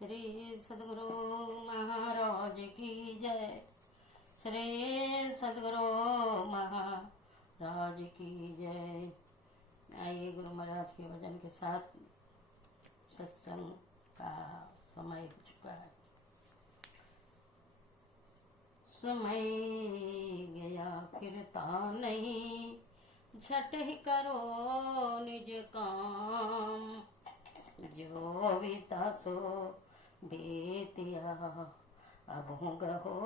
श्री सद्गुरु महाराज की जय। श्री सद्गुरु महाराज की जय। आइए गुरु महाराज के वचन के साथ सत्संग का समय हो चुका है। समय गया फिरता नहीं, झट ही करो निज काम। जो बीता सो बीतिया, अब गहो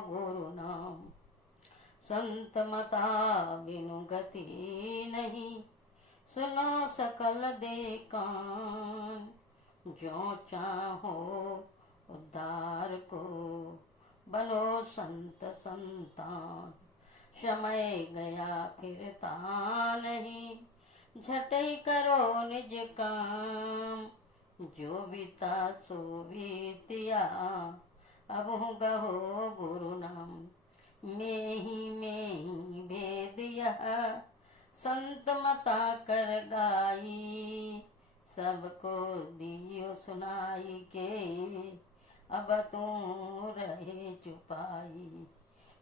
गुरु नाम। संत मता बिनु गति नहीं, सुनो सकल दे कान। जो चाहो उद्धार को, बनो संत संतान। समय गया फिरता नहीं, झट ही करो निज काम। जो बीता सो बीतिया, अब गहो गुरु नाम। में ही भेद यह, संत मता कर गाई। सबको दियो सुनाई के, अब तू रहे चुपाई।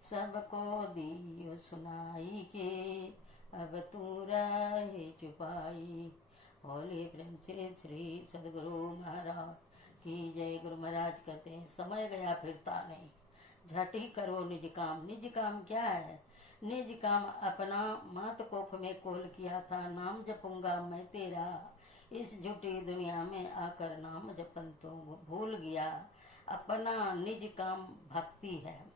सबको दियो सुनाई के, अब तू रहे चुपाई। होली प्रेम से श्री सद्गुरु महाराज की जय। गुरु महाराज कहते हैं समय गया फिरता नहीं, झट ही करो निज काम। निज काम क्या है? निज काम अपना मात कोख में कोल किया था, नाम जपूंगा मैं तेरा। इस झूठी दुनिया में आकर नाम जपन तो भूल गया। अपना निज काम भक्ति है।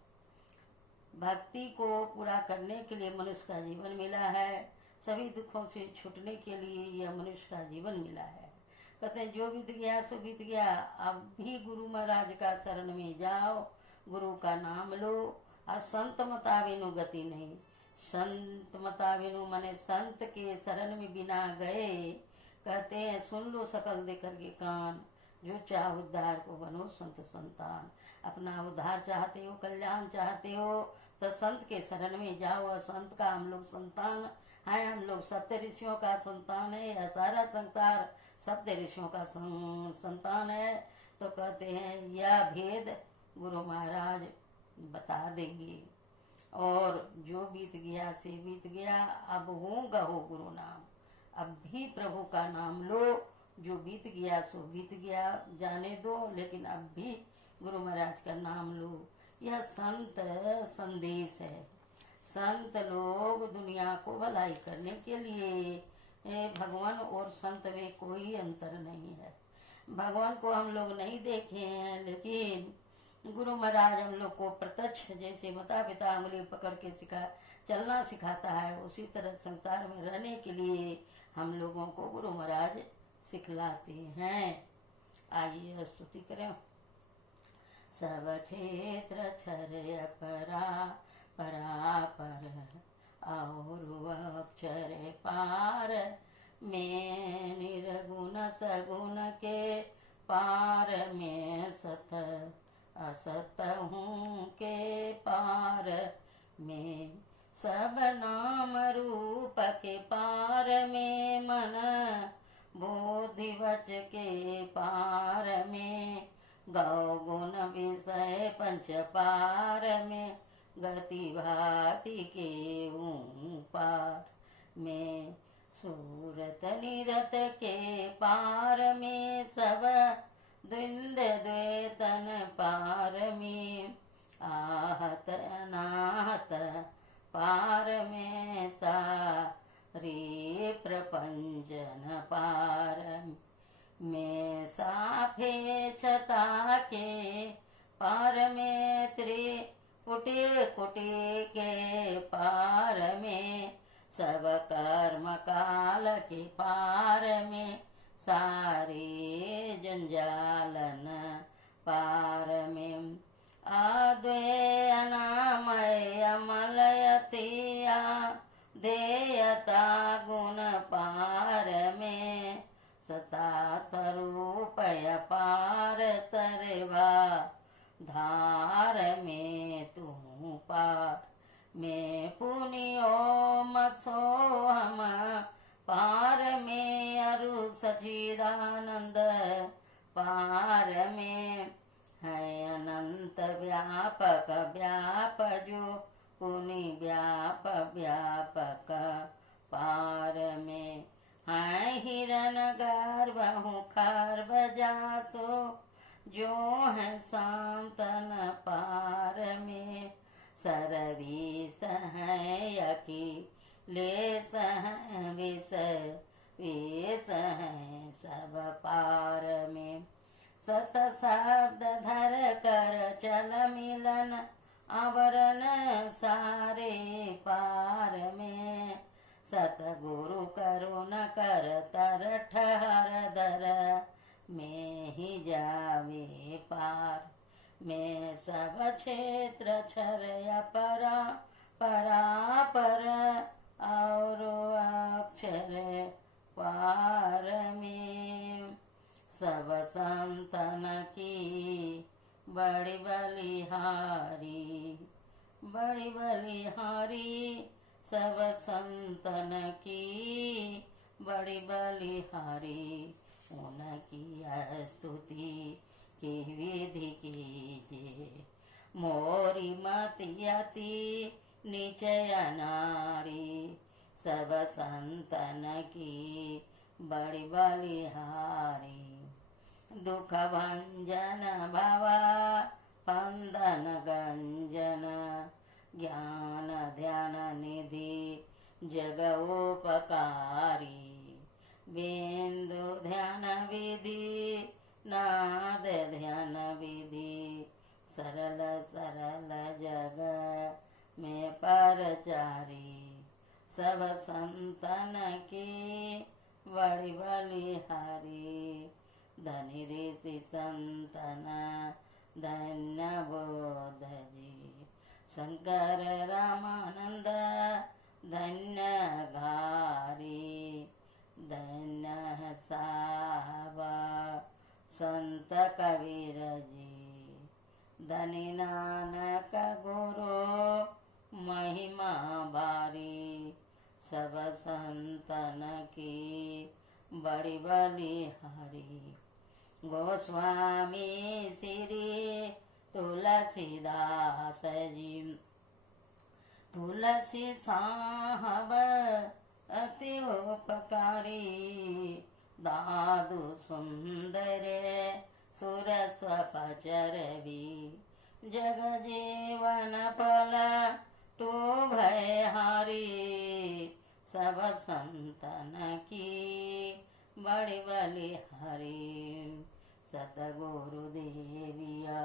भक्ति को पूरा करने के लिए मनुष्य का जीवन मिला है। सभी दुखों से छूटने के लिए यह मनुष्य का जीवन मिला है। कहते हैं जो बीत गया सो बीत गया, अब भी गुरु महाराज का शरण में जाओ, गुरु का नाम लो। और संत मता बिनु गति नहीं। संत मता बिनु माने संत के शरण में बिना गए। कहते हैं सुन लो सकल दे करके कान। जो चाह उद्धार को बनो संत संतान। अपना उद्धार चाहते हो, कल्याण चाहते हो, तो संत के शरण में जाओ। और संत का हम लोग संतान हैं। हम लोग सप्त ऋषियों का संतान है। यह सारा संसार सप्त ऋषियों का संतान है। तो कहते हैं यह भेद गुरु महाराज बता देंगे। और जो बीत गया से बीत गया, अब हो गहो गुरु नाम। अब भी प्रभु का नाम लो। जो बीत गया सो बीत गया, जाने दो, लेकिन अब भी गुरु महाराज का नाम लो। यह संत संदेश है। संत लोग दुनिया को भलाई करने के लिए, भगवान और संत में कोई अंतर नहीं है। भगवान को हम लोग नहीं देखे हैं, लेकिन गुरु महाराज हम लोग को प्रत्यक्ष, जैसे माता पिता उंगली पकड़ के चलना सिखाता है, उसी तरह संसार में रहने के लिए हम लोगों को गुरु महाराज सिखलाते हैं। आइए स्तुति करें। सब क्षेत्र छर अपरा परापर, और अक्षर पार। में निर्गुण सगुण के पार, में सत असत हूँ के पार। में सब नाम रूप के पार, में मन बोधि वच के पार। में गौ गुण विषय पंच पार, में गति भाति के पार। में सूरत निरत के पार, में सब द्विंद द्वैतन पार। में आहत अनाहत पार, में सारे प्रपंचन पार। में सापेक्षता के पार, में त्रिपुटी कुटी के पार। में सब कर्म काल के पार, में सारे जंजालन पार। में अद्वय अनामय अमलयतिया देयता गुण पार। में सता स्वरूप पार, सर्वा धार में तू पार। में पुनियो मत्सो हम पार, में अरु सचिदानंद पार। पार में है अनंत व्यापक व्याप जो पुनि व्याप व्यापक पार में है हिरण गर्भ हुंकार बजासो जो है सांतन पार में सरवीस है यकी लेस है विष वेश है सब पार में सत शब्द धर कर चल मिलन आवरण सारे पार में सतगुरु करुण कर तर ठहर दर में ही जावे पार में सब क्षेत्र छर परा परा पर और अक्षर पार में सब संतन की बड़ी बलिहारी सब संतन की बड़ी बलिहारी उनकी स्तुति की विधि कीजिए मोरी मति अति निचय नारी सब संतन की बड़ी बलिहारी दुख भंजन भवा पंदन गंजन ज्ञान ध्यान निधि जगोपकारी बिंदु ध्यान विधि नाद ध्यान विधि सरल सरल जग में परचारी सब संतन की बड़ी बलिहारी धनी ऋषि संतन धन्य बोध जी शंकर रामानंद धन्य घारी धन्य सावा संत कबीर जी धनी नानक गुरु महिमा भारी सब संतन की बड़ी बलिहारी गोस्वामी श्री तुलसीदास जी तुलसी साहब अति उपकारी दादु सुंदर सुरस पचर भी जग जीवन फल तू भयहारी सब संतन की बड़ी बलिहारी सतगुरु देविया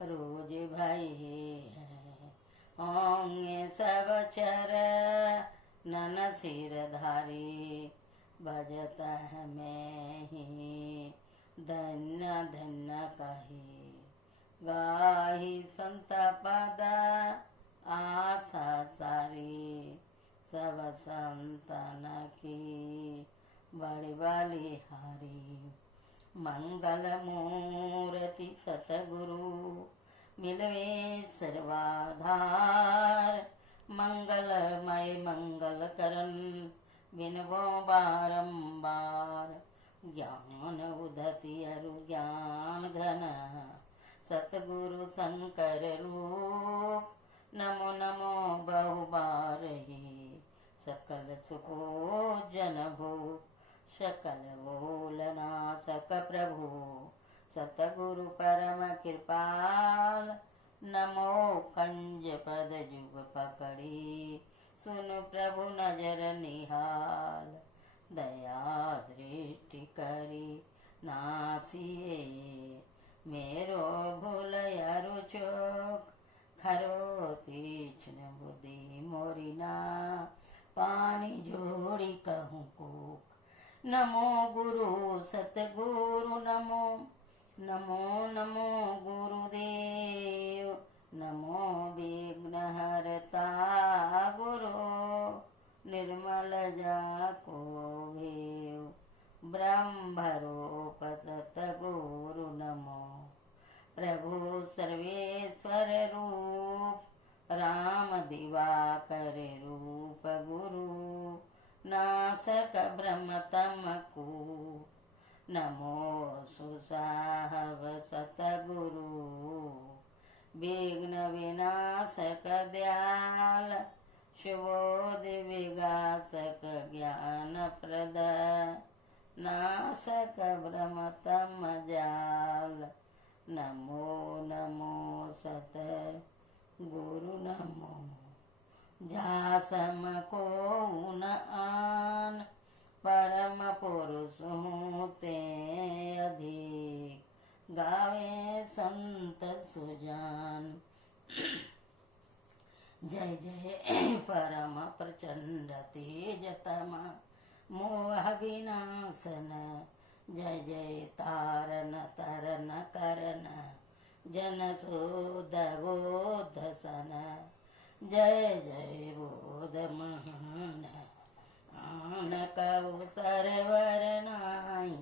रोज भय है होंगे सब चर नन सिरधारी भजत है मैं ही धन्य धन्य कही गाही संत पद आशा सारी सब संतन की बड़ी बलिहारी मंगल मूर्ति सतगुरु मिलवे सर्वाधार मंगलमय मंगल करन विनवो बारंबार ज्ञान उदति अरु ज्ञान घन सतगुरु शंकर रूप नमो नमो बहुबार ही सकल सुभोजन भूप सकल भूलनाशक प्रभु सतगुरु परम कृपाल नमो कंज पद जुग पकड़ी सुन प्रभु नजर निहाल दया दृष्टि करी नासिए मेरो भूल यारु चोक खरो तीक्ष्ण बुद्धि मोरिना पानी जोड़ी कहूँ कोक नमो गुरु सतगुरु नमो नमो नमो गुरुदेव नमो विघ्नहर्ता गुरु निर्मल जाको भेव ब्रह्मरूप सतगुरु नमो प्रभु सर्वेश्वर रूप राम दिवाकर रूप गुरु नासक ब्रह्म तम को नमो सुसाहव सतगुरु विघ्न विनाशक दयाल शुभोदि विगासक ज्ञान प्रद नाशक भ्रमतम जाल नमो नमो सत गुरु नमो जासम को न आन परम पुरुष ते अधिक गावे संत सुजान। जय जय परम प्रचंड तेजतमा मोह विनाशन जय जय तारन तरन करन जन शोध बोध सन जय जय बोध महान आन कौ सरवर नाई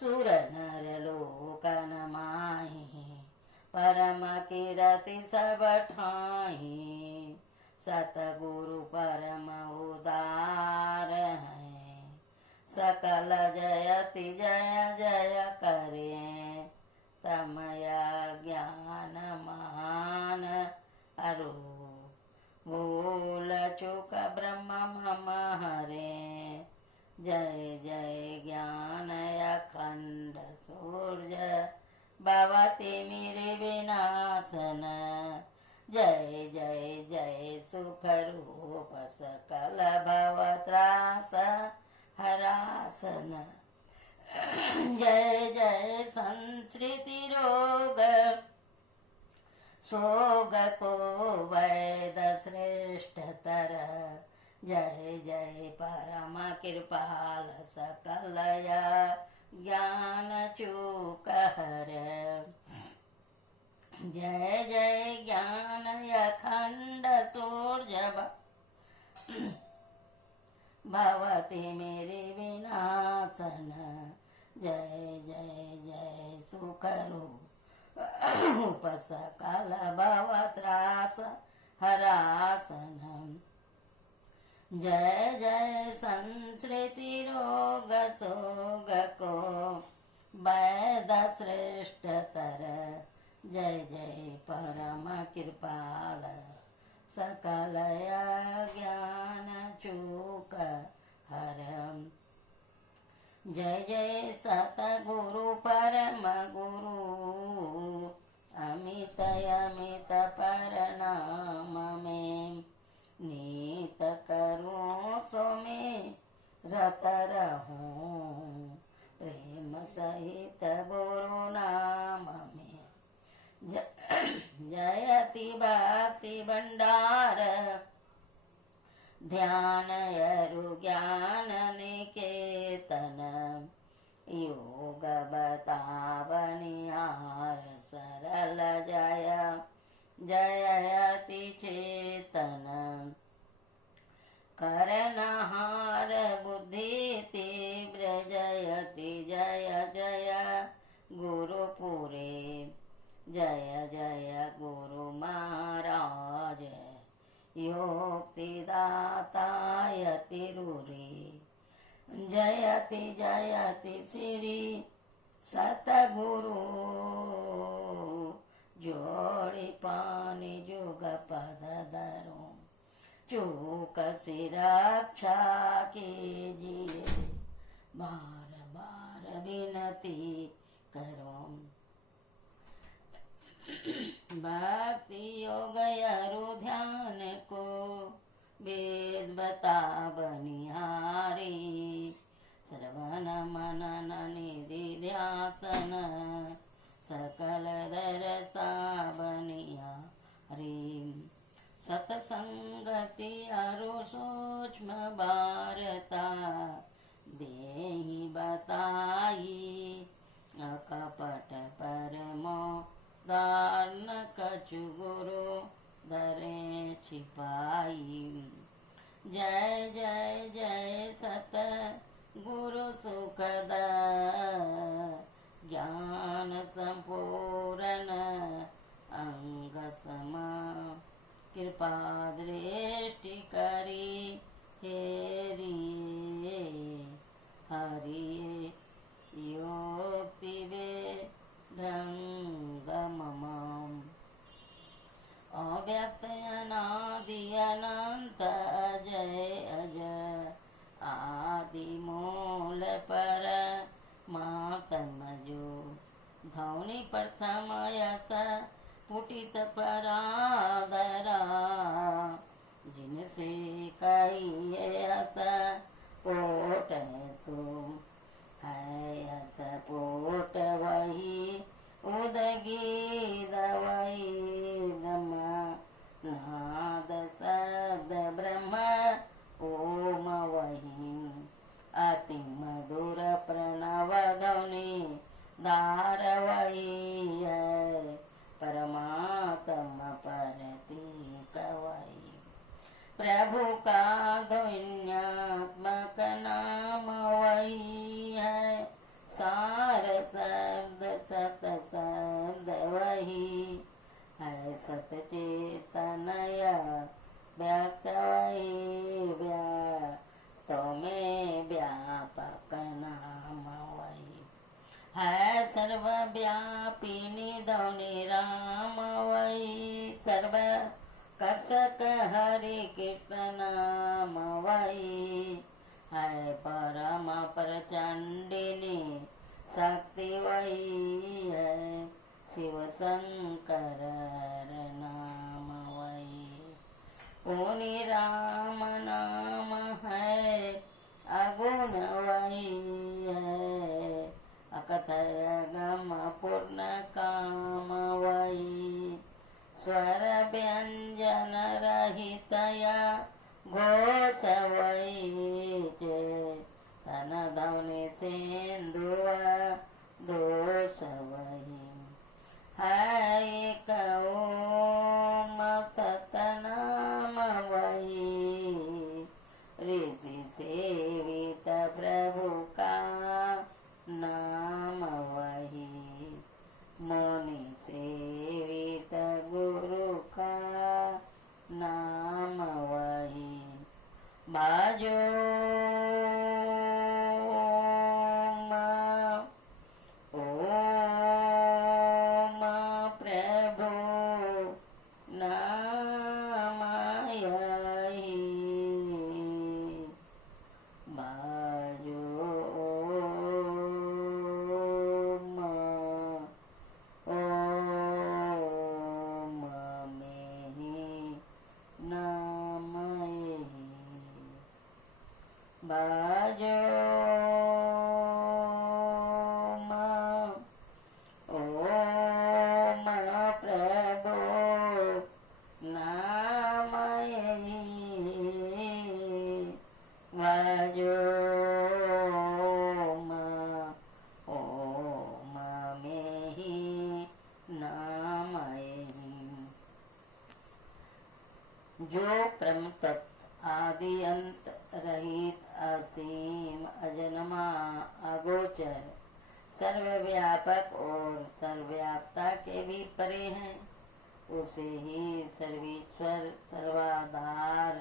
सुर नर लोकन माही परम कीरति सब ठाई सतगुरु परम उदार है सकल जयति जय जय करे तमया ज्ञान महान अरु भूल चुक ब्रह्म मम हरे जय जय ज्ञान अखंड सूर्य भवति मेरे विनाशन जय जय जय सुख रूप सकल भव त्रास हरासन जय जय संस्कृति रोग सोग को वैद श्रेष्ठतर जय जय परम कृपाल सकलया ज्ञान चूक हर जय जय ज्ञान अखंड सूर्य भवति मेरे विनाशन जय जय जय सुखरूप उपसकल भव त्रास हरासन जय जय संस्कृति रोग सोग को वैद श्रेष्ठतर जय जय परम कृपाल सकल ज्ञान चूक हरम जय जय सतगुरु परम गुरु अमित अमित परनाम में नीत करूं सो में रत रहूं प्रेम सहित गुरु नाम में जयति भक्ति भंडार ध्यान यरु ज्ञान निकेतन योग बतावनिहार सरल जय जयति चेतन करनहार बुद्धि तीव्र जयति जय जय गुरुपुरे जय जय गुरु महाराज योक्तिदाता यतिरुरे जयति जयति श्री सतगुरु जोड़ी पानी जुग पद धरो चूक सिरक्षा कीजिए बार बार विनती करो भक्ति योग यरु ध्यान को वेद बता बनिहारी श्रवण मनन निधि ध्यासन सकल दरसा बनिहारी सतसंगति अरु सूक्ष्म वार्ता देहि बताई अकपट परमो दान कछु गुरु धरे छिपाई जय जय जय सत गुरु सुखद ज्ञान संपूर्ण अंग समा कृपा दृष्टि करी हेरी हरि प्रथम यस पुटित परादरा जिनसे कई यस पोट सुम है यस पोट वही उदगी दवई ब्रह्म नाद शब्द ब्रह्म ओम वही अति मधुर प्रणव ध्वनि धारवई है परमात्म प्रतीक वही प्रभु का ध्वन्यात्मक नाम वही है सार शब्द सत शब्द वही है सत चेतनय व्यक्त वही व्यक्त में व्यापक नाम वही है सर्वव्यापी निधौ निराम वही सर्व कर्षक हरि कृष्ण नाम वही है परम प्रचंडिनी शक्ति वही है शिव शंकर नाम वही पुनि राम नाम है अगुण वही है अकथय गम पूर्ण काम वही स्वर व्यंजन रहितया घोष वही तन ध्वनि सिंधुआ दोष वही है एक ओम सतनाम वही ऋषि सेवित प्रभु का नाम वही मुनि सेवित गुरु का नाम वही बाजो जो परम तत्व आदि अंत रहित असीम अजन्मा अगोचर सर्वव्यापक और सर्वव्यापता के भी परे हैं उसे ही सर्वेश्वर सर्वाधार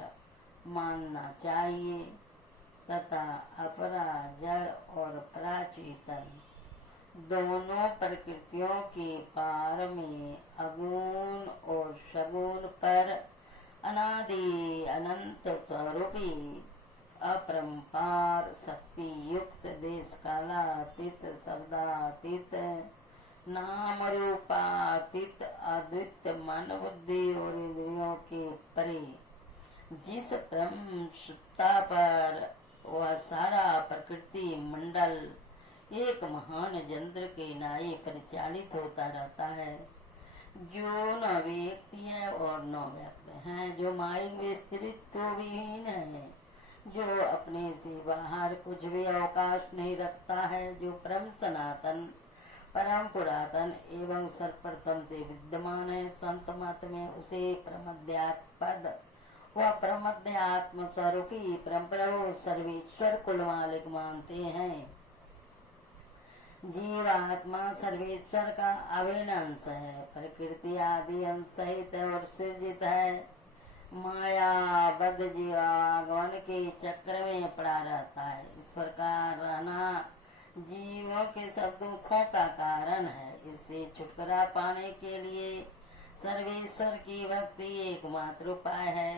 मानना चाहिए तथा अपरा जड़ और प्राचेतन दोनों प्रकृतियों के पार में अगुण और सगुण पर अनादि अनंत स्वरूपी अपरंपार शक्ति युक्त देश कालातीत शब्दातीत नाम रूपातीत अद्वित मन बुद्धि और इंद्रियों के परे जिस परम सत्ता पर वह सारा प्रकृति मंडल एक महान यंत्र के नाई परिचालित होता रहता है जो न व्यक्ति है और न व्यक्त है जो माइक विस्तृत विहीन है जो अपने से बाहर कुछ भी अवकाश नहीं रखता है जो परम सनातन परम पुरातन एवं सर्वप्रथम से विद्यमान है संत मत में उसे परमध्यात्म पद वह परमध्यात्म स्वरूपी परम प्रभु सर्वेश्वर कुल मालिक मानते हैं। जीवात्मा सर्वेश्वर का अभिन्न अंश है प्रकृति आदि अंश सहित और सृजित है मायाबद्ध जीवागमन के चक्र में पड़ा रहता है ईश्वर का रहना जीवों के सब दुखों का कारण है इससे छुटकारा पाने के लिए सर्वेश्वर की भक्ति एकमात्र उपाय है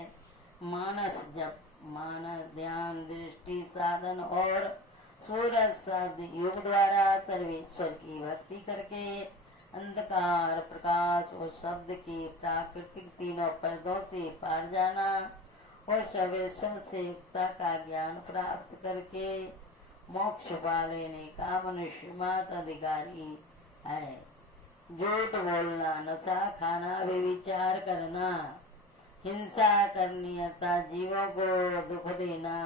मानस जप मानस ध्यान दृष्टि साधन और सूरज शब्द योग द्वारा सर्वेश्वर की भक्ति करके अंधकार प्रकाश और शब्द की प्राकृतिक तीनों पर्दों से पार जाना और सवेश्वर से एकता का ज्ञान प्राप्त करके मोक्ष पा लेने का मनुष्य मात अधिकारी है। झूठ बोलना, नशा खाना, व्यभिचार करना, हिंसा करनी अर्थात जीवों को दुख देना,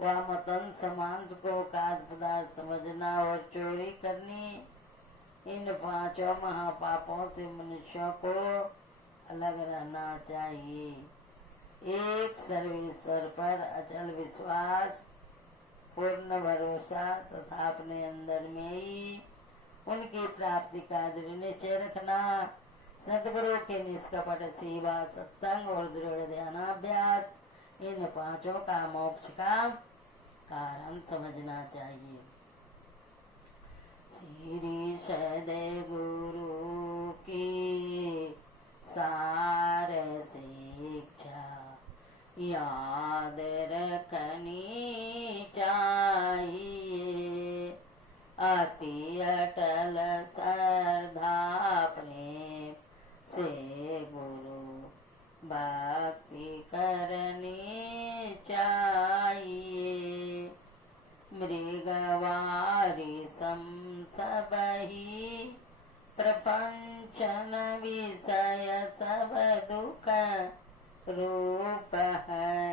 वामतंस मांस को खाद्य पदार्थ समझना और चोरी करनी, इन पांचों महापापों से मनुष्यों को अलग रहना चाहिए। एक सर्वेश्वर पर अचल विश्वास, पूर्ण भरोसा तथा अपने अंदर में ही उनकी प्राप्ति का दृढ़ निश्चय रखना, सद्गुरु के निष्कपट सेवा, सत्संग और दृढ़ ध्यानाभ्यास, इन पांचों का मोक्ष का कारण समझना चाहिए। श्री सदय गुरु की सार शिक्षा याद रखनी चाहिए। अति अटल श्रद्धा प्रेम से गुरु भक्ति करनी चाहिए। मृगवारी सबही प्रपंचन विषय सब दुख रूप है।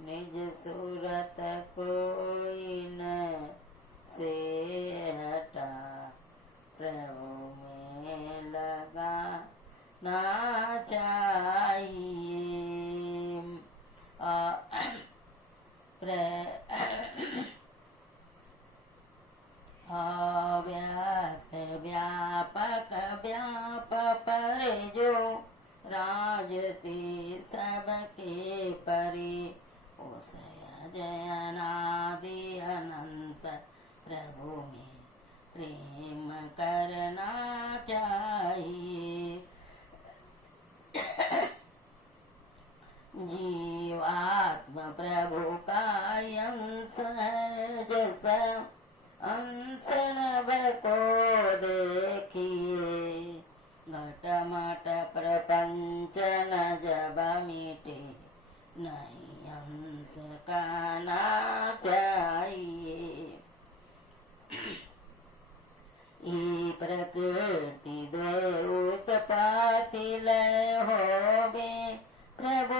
निज सूरत कोई न से हटा, प्रभु में लगाना चाहिए। अव्यक्त व्यापक व्याप पर जो राजते सबके परे, उस जयनादि अनंत प्रभु में प्रेम करना चाहिए। जीवात्म प्रभु का अंश है, जैसा अंश नभ को देखिए। घटमट प्रपंच न जब मिटे, नहीं अंश कहना चाहिए। ई प्रकृति द्वे उत्पत्ति लय होवे, प्रभु